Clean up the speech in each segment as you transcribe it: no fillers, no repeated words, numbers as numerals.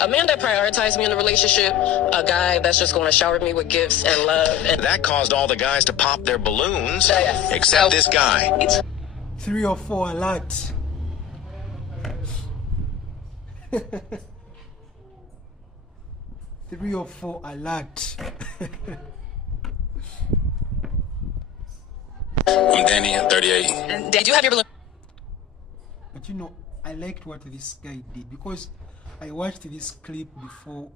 A man that prioritized me in the relationship, a guy that's just going to shower me with gifts and love. And that caused all the guys to pop their balloons, except this guy. 3 or 4 a lot. 3 or 4 a lot. I'm Danny, I'm 38. And did you have your balloon? But you know, I liked what this guy did because I watched this clip before.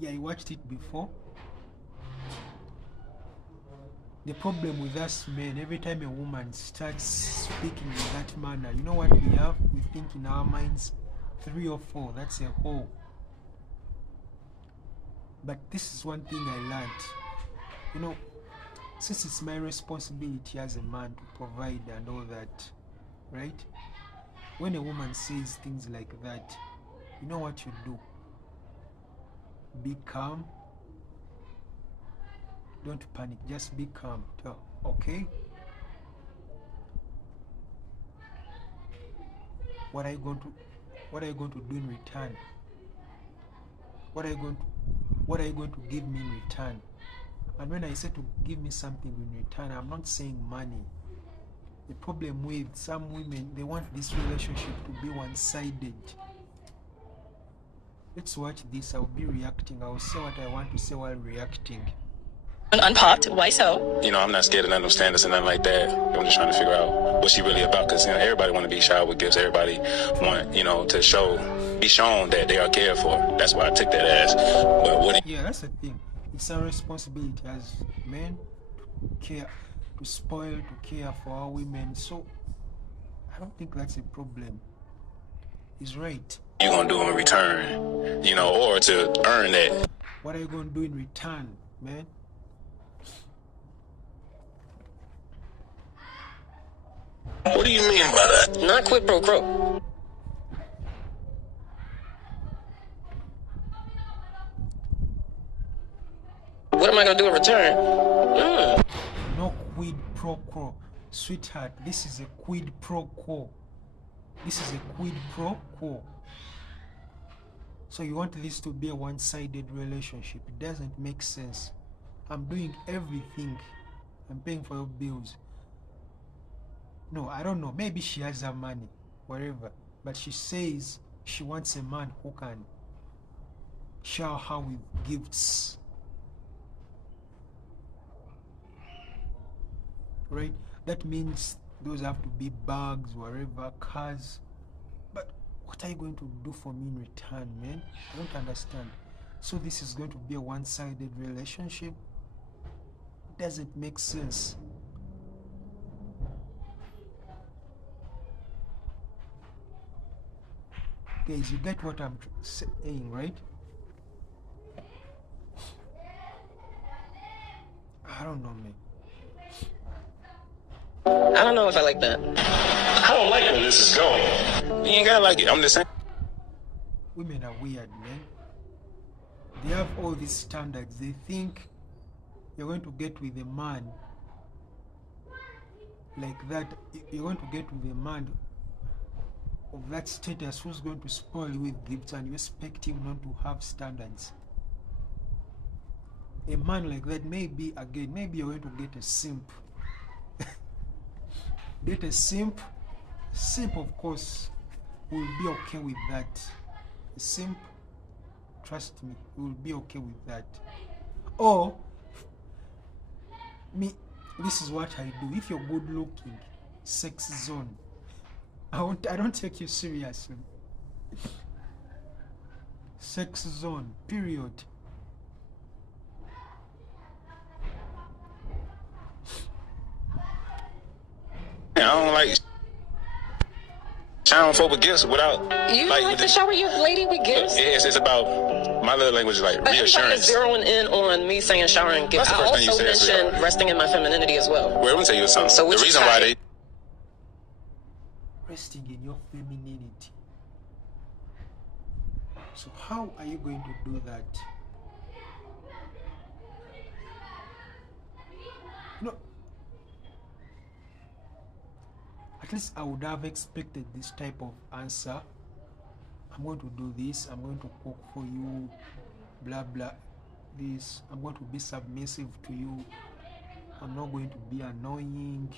Yeah, I watched it before. The problem with us men, every time a woman starts speaking in that manner, you know what we have? We think in our minds, 3 or 4, that's a whole. But this is one thing I learned. You know, since it's my responsibility as a man to provide and all that, right? When a woman says things like that, you know what you do? Be calm. Don't panic, just be calm. Okay? What are you going to do in return? What are you going to give me in return? And when I say to give me something in return, I'm not saying money. The problem with some women, they want this relationship to be one-sided. Let's watch this. I'll be reacting. I'll say what I want to say while reacting. Unpopped. Why so? You know, I'm not scared of none of them standards and nothing like that. I'm just trying to figure out what she really about, because, you know, everybody want to be showered with gifts. Everybody want, you know, to be shown that they are cared for. That's why I took that as. But what? Yeah, that's the thing. It's our responsibility as men to care, to spoil, to care for our women. So I don't think that's a problem. He's right. You gonna do in return, you know, or to earn that? What are you gonna do in return, man? What do you mean by that? Not quid pro quo. What am I going to do in return? No quid pro quo. Sweetheart, this is a quid pro quo. This is a quid pro quo. So you want this to be a one-sided relationship. It doesn't make sense. I'm doing everything. I'm paying for your bills. No, I don't know. Maybe she has her money, whatever. But she says she wants a man who can shower her with gifts. Right? That means those have to be bags, whatever, cars. But what are you going to do for me in return, man? I don't understand. So this is going to be a one-sided relationship? It doesn't make sense. Guys, you get what I'm saying, right? I don't know, man. I don't know if I like that. I don't like where this is going. You ain't gotta like it. I'm just saying. Women are weird, man. They have all these standards. They think you're going to get with a man like that. You're going to get with a man of that status who's going to spoil you with gifts, and you expect him not to have standards. A man like that, maybe you're going to get a simp. Get a simp. Simp, of course, will be okay with that. A simp, trust me, will be okay with that. Or me, this is what I do. If you're good looking, sex zone, I don't take you seriously. Sex zone, period. I don't like showering folk with gifts without. You like to shower your lady with gifts? It's about my little language is like reassurance. Zeroing in on me saying showering gifts. I also mentioned resting in my femininity as well. Well, let me tell you something. So the reason why they resting in your femininity. So how are you going to do that? No. At least I would have expected this type of answer. I'm going to do this, I'm going to cook for you, blah blah, this, I'm going to be submissive to you, I'm not going to be annoying,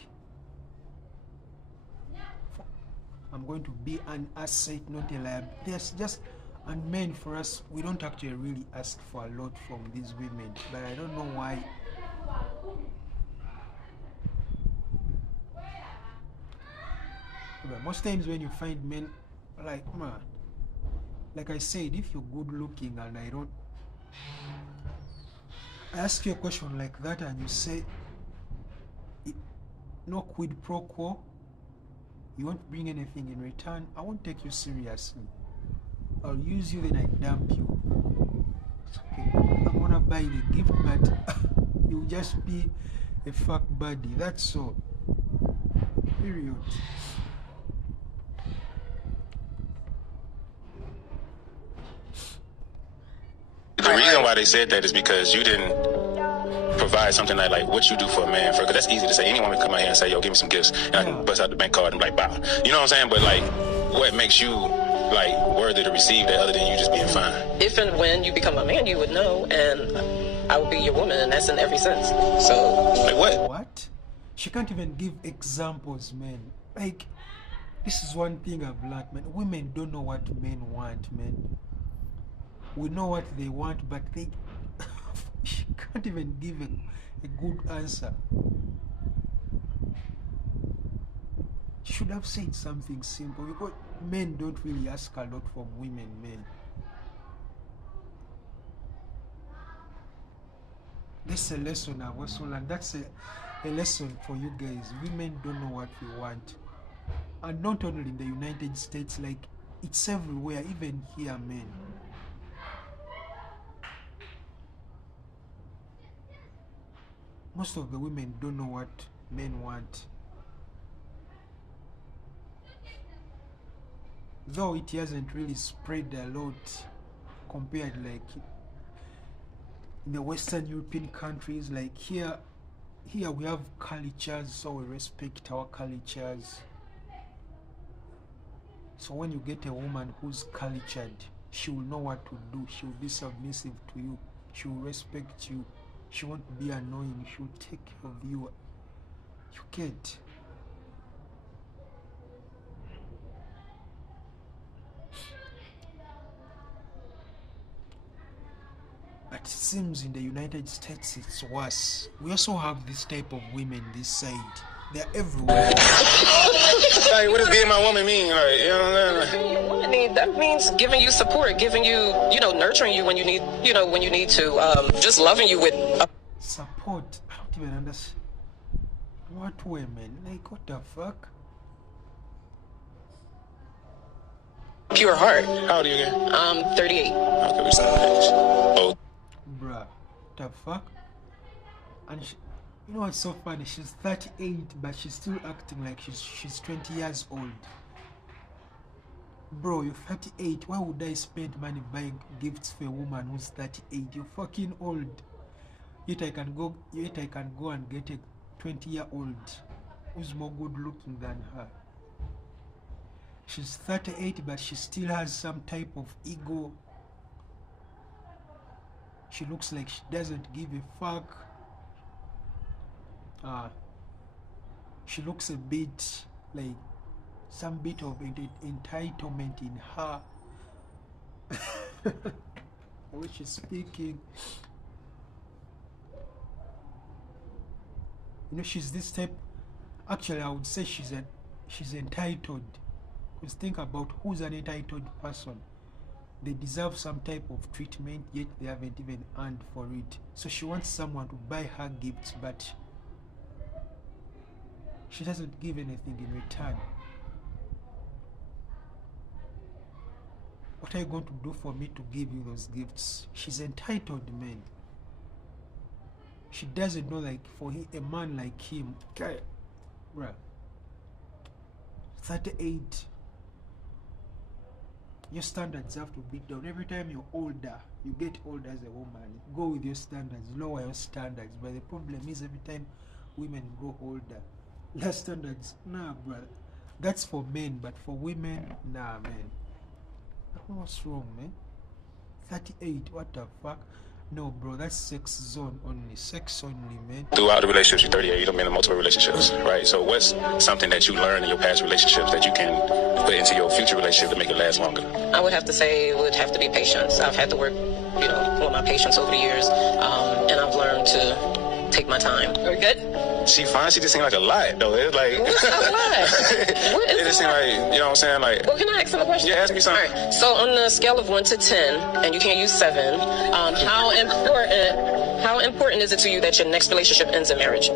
I'm going to be an asset, not a liability. There's just, and men, for us, we don't actually really ask for a lot from these women, but I don't know why. But most times when you find men, like, man, like I said, if you're good looking and I ask you a question like that and you say no quid pro quo, you won't bring anything in return, I won't take you seriously. I'll use you, then I dump you. It's okay, I'm gonna buy the gift, but you'll just be a fuck buddy, that's all. Period. The reason why they said that is because you didn't provide something like what you do for a man. Because that's easy to say. Any woman come out here and say, yo, give me some gifts. And I can bust out the bank card and be like, bow. You know what I'm saying? But like, what makes you like worthy to receive that other than you just being fine? If and when you become a man, you would know, and I will be your woman, and that's in every sense. So, like what? What? She can't even give examples, man. Like, this is one thing I've learned, man. Women don't know what men want, man. We know what they want, but they she can't even give a good answer. She should have said something simple, because men don't really ask a lot from women, men. That's a lesson I've also learned. That's a lesson for you guys. Women don't know what we want. And not only in the United States, like, it's everywhere, even here, men. Most of the women don't know what men want. Though it hasn't really spread a lot compared, like, in the Western European countries. Like here we have cultures, so we respect our cultures. So when you get a woman who's cultured, she will know what to do. She will be submissive to you. She will respect you. She won't be annoying. She will take care of you. You get. But it seems in the United States it's worse. We also have this type of women this side. They're everywhere. Like, what does being my woman mean? Like, you know what I'm saying? being your woman, that means giving you support, giving you, nurturing you when you need, when you need to, just loving you with Support. I don't even understand. What women? Like, what the fuck? pure heart. How old are you again? 38. Okay, we still on age. Oh. Bruh, the fuck? And she, you know what's so funny? She's 38, but she's still acting like she's 20 years old. Bro, you're 38. Why would I spend money buying gifts for a woman who's 38? You're fucking old. Yet I can go and get a 20-year-old who's more good looking than her. She's 38, but she still has some type of ego. She looks like she doesn't give a fuck. She looks a bit like some bit of entitlement in her. When she's speaking, she's this type. Actually, I would say she's entitled. Because think about who's an entitled person. They deserve some type of treatment, yet they haven't even earned for it. So she wants someone to buy her gifts, but she doesn't give anything in return. What are you going to do for me to give you those gifts? She's entitled, man. She doesn't know, like, for a man like him, okay, bruh, 38, your standards have to be down. Every time you're older, you get older as a woman, go with your standards, lower your standards. But the problem is every time women grow older, their standards, nah, bruh. That's for men, but for women, nah, man. What's wrong, man? 38, what the fuck? No, bro, that's sex zone only. Sex only, man. Throughout the relationships, you're 38, you've been in multiple relationships, right? So what's something that you learned in your past relationships that you can put into your future relationship to make it last longer? I would have to say it would have to be patience. I've had to work, on my patience over the years, and I've learned to take my time. Are we good? She fine. She just seemed like a lot, though. It's like What's a lot? What is it just seemed like, you know what I'm saying? Like, well, can I ask him a question? Yeah, ask me something. All right. So on the scale of 1 to 10, and you can't use 7, how important is it to you that your next relationship ends in marriage?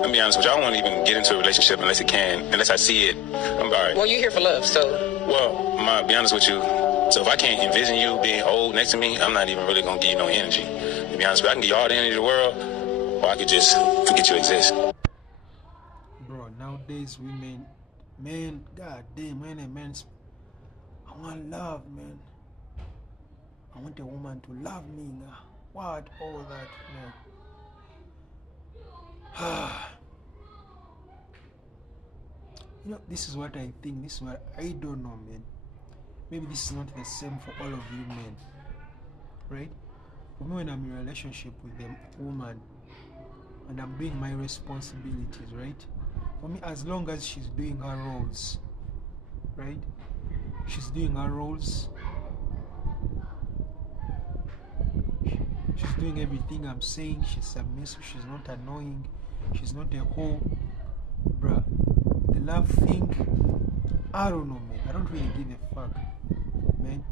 Let me be honest with you. I don't want to even get into a relationship unless I see it. I'm all right. Well, you're here for love, so. Well, I'm be honest with you. So if I can't envision you being old next to me, I'm not even really gonna give you no energy. To be honest with you, I can give you all the energy in the world, or I could just forget you exist. Bro, nowadays women, man, god damn, I want love, man. I want a woman to love me now. What all that, man? This is what I think. This is what I don't know, man. Maybe this is not the same for all of you men, right? For me, when I'm in a relationship with a woman and I'm doing my responsibilities, right? For me, as long as she's doing her roles, right? She's doing her roles. She's doing everything I'm saying. She's submissive. She's not annoying. She's not a whore. Bruh, the love thing, I don't know, man. I don't really give a fuck, man.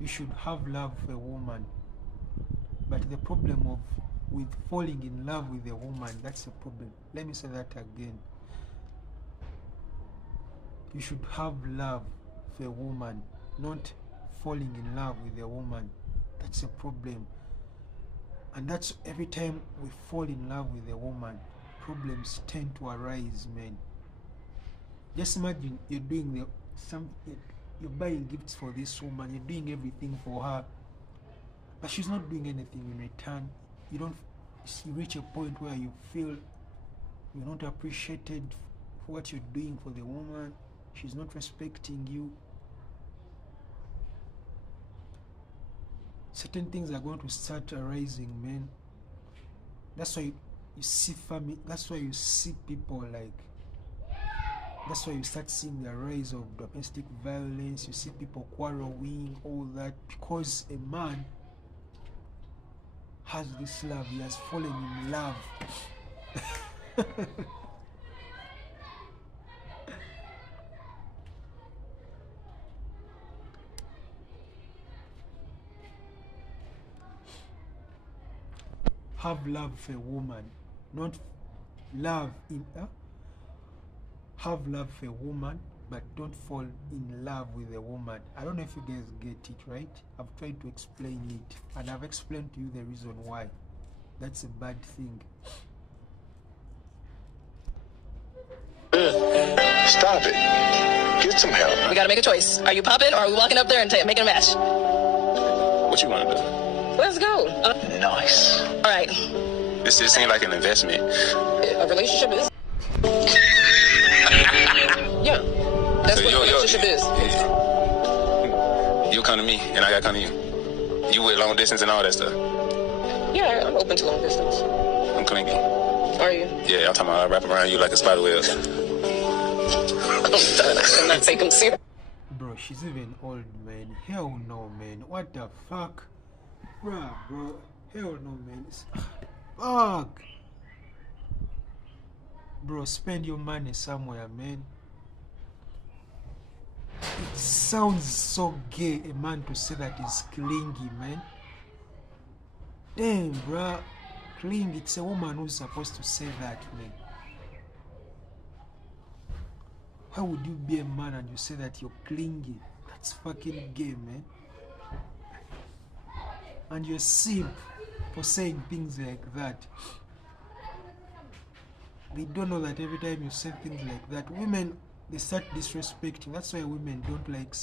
You should have love for a woman, but the problem with falling in love with a woman, that's the problem. Let me say that again. You should have love for a woman, not falling in love with a woman. That's a problem. And that's every time we fall in love with a woman, problems tend to arise, man. Just imagine you're doing you're buying gifts for this woman, you're doing everything for her, but she's not doing anything in return. You reach a point where you feel you're not appreciated for what you're doing for the woman. She's not respecting you. Certain things are going to start arising, man. That's why you see family. That's why you see people like. That's why you start seeing the rise of domestic violence. You see people quarreling, all that, because a man has this love. He has fallen in love. Have love for a woman, not love in her. Have love for a woman, but don't fall in love with a woman. I don't know if you guys get it, right? I've tried to explain it, and I've explained to you the reason why. That's a bad thing. Stop it. Get some help. We gotta make a choice. Are you popping or are we walking up there and making a match? What you want to do? Let's go. Nice. All right. This just seemed like an investment. A relationship is. Yeah. That's what a relationship is. You'll come to me, and I gotta come to you. You with long distance and all that stuff. Yeah, I'm open to long distance. I'm clingy. Are you? Yeah, I'm talking about I wrap around you like a spider web. I'm done. I cannot take him serious. Bro, she's even old, man. Hell no, man. What the fuck? Bruh, bro. Hell no, man. Fuck. Bro, spend your money somewhere, man. It sounds so gay, a man to say that he's clingy, man. Damn, bruh. Clingy. It's a woman who's supposed to say that, man. How would you be a man and you say that you're clingy? That's fucking gay, man. And you're simp for saying things like that. They don't know that every time you say things like that, women, they start disrespecting. That's why women don't like.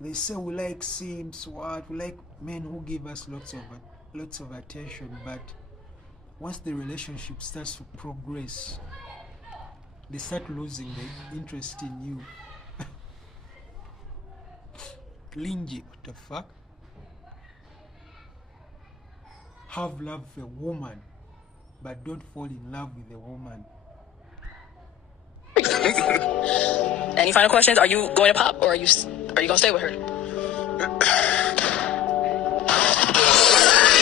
They say we like simps, what? We like men who give us lots of attention. But once the relationship starts to progress, they start losing the interest in you. Clingy, what the fuck? Have love for a woman, but don't fall in love with a woman. Any final questions? Are you going to pop, or are you gonna stay with her?